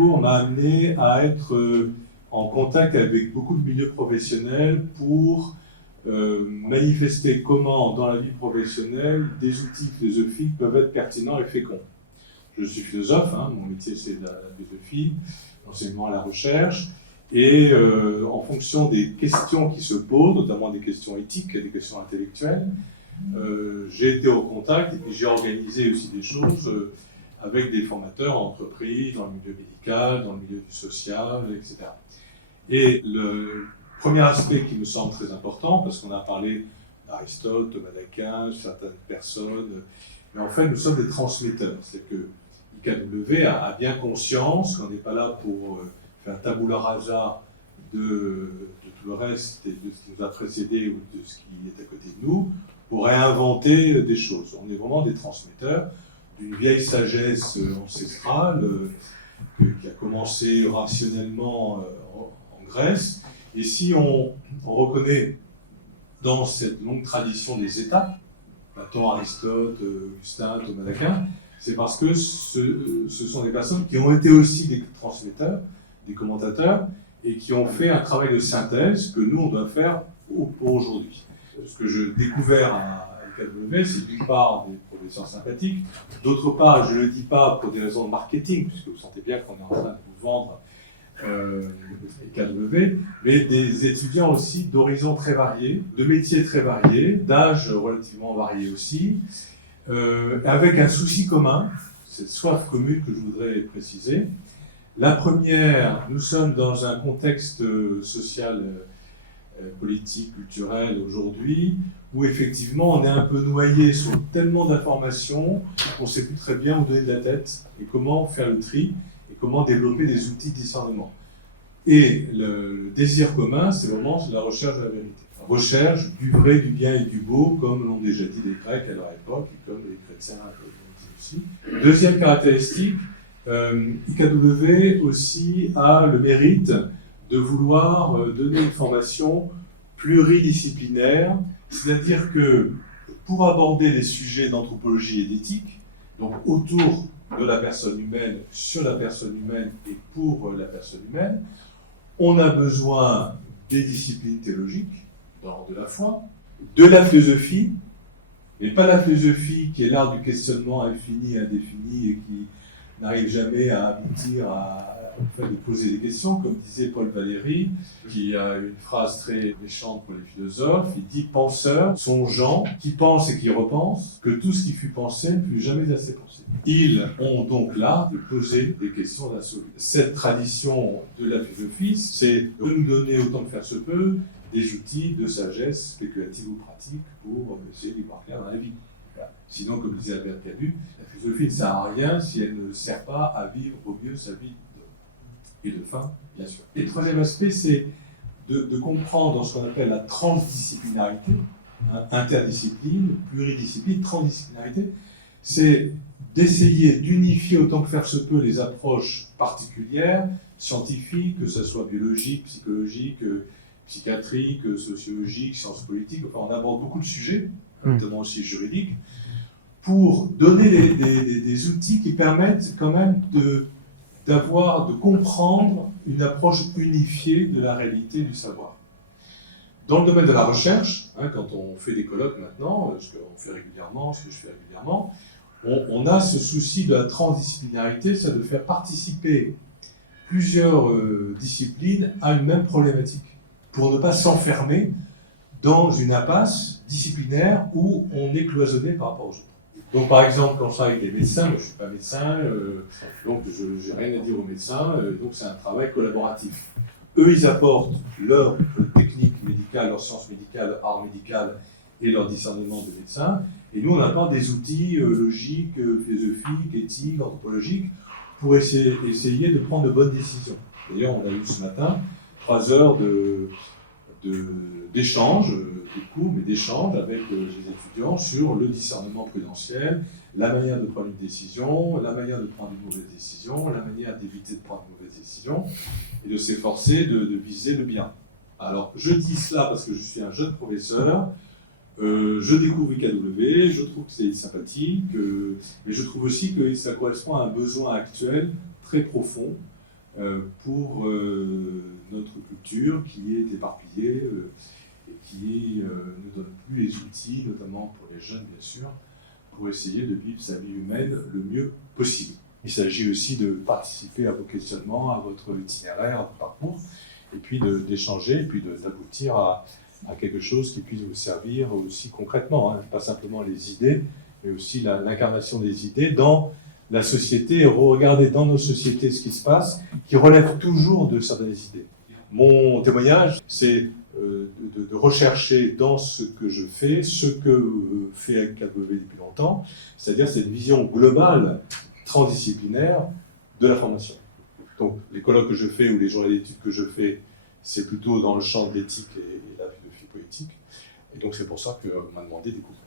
parcours m'a amené à être en contact avec beaucoup de milieux professionnels pour manifester comment, dans la vie professionnelle, des outils philosophiques peuvent être pertinents et féconds. Je suis philosophe, hein, mon métier c'est la philosophie, l'enseignement à la recherche, et en fonction des questions qui se posent, notamment des questions éthiques et des questions intellectuelles, j'ai été au contact et puis j'ai organisé aussi des choses avec des formateurs en entreprise, dans le milieu médical, dans le milieu du social, etc. Et le premier aspect qui me semble très important, parce qu'on a parlé d'Aristote, Thomas d'Aquin, certaines personnes, mais en fait nous sommes des transmetteurs. C'est que IKW a bien conscience qu'on n'est pas là pour faire tabula rasa de tout le reste et de ce qui nous a précédé ou de ce qui est à côté de nous, pour réinventer des choses. On est vraiment des transmetteurs d'une vieille sagesse ancestrale qui a commencé rationnellement en Grèce. Et si on reconnaît dans cette longue tradition des étapes, Platon, Aristote, Augustin, Thomas d'Aquin, c'est parce que ce sont des personnes qui ont été aussi des transmetteurs, des commentateurs, et qui ont fait un travail de synthèse que nous, on doit faire pour aujourd'hui. Ce que j'ai découvert à IKW, c'est d'une part des professeurs sympathiques, d'autre part, je ne le dis pas pour des raisons de marketing, puisque vous sentez bien qu'on est en train de vous vendre IKW, mais des étudiants aussi d'horizons très variés, de métiers très variés, d'âges relativement variés aussi, avec un souci commun, cette soif commune que je voudrais préciser. La première, nous sommes dans un contexte social, politique, culturel aujourd'hui, où effectivement on est un peu noyé sur tellement d'informations qu'on ne sait plus très bien où donner de la tête et comment faire le tri et comment développer des outils de discernement. Et le désir commun, c'est vraiment la recherche de la vérité. La recherche du vrai, du bien et du beau, comme l'ont déjà dit les Grecs à leur époque et comme les chrétiens l'ont dit aussi. Deuxième caractéristique, IKW aussi a le mérite de vouloir donner une formation pluridisciplinaire, c'est-à-dire que pour aborder les sujets d'anthropologie et d'éthique, donc autour de la personne humaine, sur la personne humaine et pour la personne humaine, on a besoin des disciplines théologiques, d'ordre de la foi, de la philosophie, mais pas la philosophie qui est l'art du questionnement infini, indéfini et qui n'arrive jamais à aboutir au fait de poser des questions, comme disait Paul Valéry, qui a une phrase très méchante pour les philosophes. Il dit « Penseurs sont gens qui pensent et qui repensent, que tout ce qui fut pensé ne fut jamais assez pensé. » Ils ont donc l'art de poser des questions insolubles. Cette tradition de la philosophie, c'est de nous donner, autant que faire se peut, des outils de sagesse spéculative ou pratique pour essayer d'y voir clair dans la vie. Voilà. Sinon, comme disait Albert Camus, la philosophie ne sert à rien si elle ne sert pas à vivre au mieux sa vie et de fin, bien sûr. Et le troisième aspect, c'est de comprendre ce qu'on appelle la transdisciplinarité, hein, interdiscipline, pluridiscipline, transdisciplinarité, c'est d'essayer d'unifier autant que faire se peut les approches particulières, scientifiques, que ce soit biologique, psychologique, psychiatrique, sociologique, sciences politiques, enfin on aborde beaucoup de sujets, notamment aussi juridiques, pour donner des outils qui permettent quand même de comprendre une approche unifiée de la réalité du savoir. Dans le domaine de la recherche, hein, quand on fait des colloques maintenant, ce qu'on fait régulièrement, ce que je fais régulièrement, on a ce souci de la transdisciplinarité, c'est de faire participer plusieurs disciplines à une même problématique, pour ne pas s'enfermer dans une impasse disciplinaire où on est cloisonné par rapport aux autres. Donc par exemple, quand je travaille avec les médecins, moi je ne suis pas médecin, donc je n'ai rien à dire aux médecins, donc c'est un travail collaboratif. Eux, ils apportent leur technique médicale, leur science médicale, leur art médical et leur discernement de médecin, et nous on apporte des outils logiques, philosophiques, éthiques, anthropologiques, pour essayer de prendre de bonnes décisions. D'ailleurs, on a eu ce matin 3 heures d'échange, de cours, mais d'échange avec les étudiants sur le discernement prudentiel, la manière de prendre une décision, la manière de prendre une mauvaise décision, la manière d'éviter de prendre une mauvaise décision, et de s'efforcer de viser le bien. Alors, je dis cela parce que je suis un jeune professeur, je découvre IKW, je trouve que c'est sympathique, mais je trouve aussi que ça correspond à un besoin actuel très profond pour notre culture qui est éparpillée et qui ne donne plus les outils, notamment pour les jeunes bien sûr, pour essayer de vivre sa vie humaine le mieux possible. Il s'agit aussi de participer à vos questionnements, à votre itinéraire, à votre parcours, et puis d'échanger, et puis d'aboutir à quelque chose qui puisse vous servir aussi concrètement, hein, pas simplement les idées, mais aussi l'incarnation des idées dans la société, et regarder dans nos sociétés ce qui se passe, qui relève toujours de certaines idées. Mon témoignage, c'est de rechercher dans ce que je fais, ce que fait AKW depuis longtemps, c'est-à-dire cette vision globale, transdisciplinaire de la formation. Donc les colloques que je fais ou les journées d'études que je fais, c'est plutôt dans le champ de l'éthique et la philosophie politique. Et donc c'est pour ça qu'on m'a demandé d'écouter.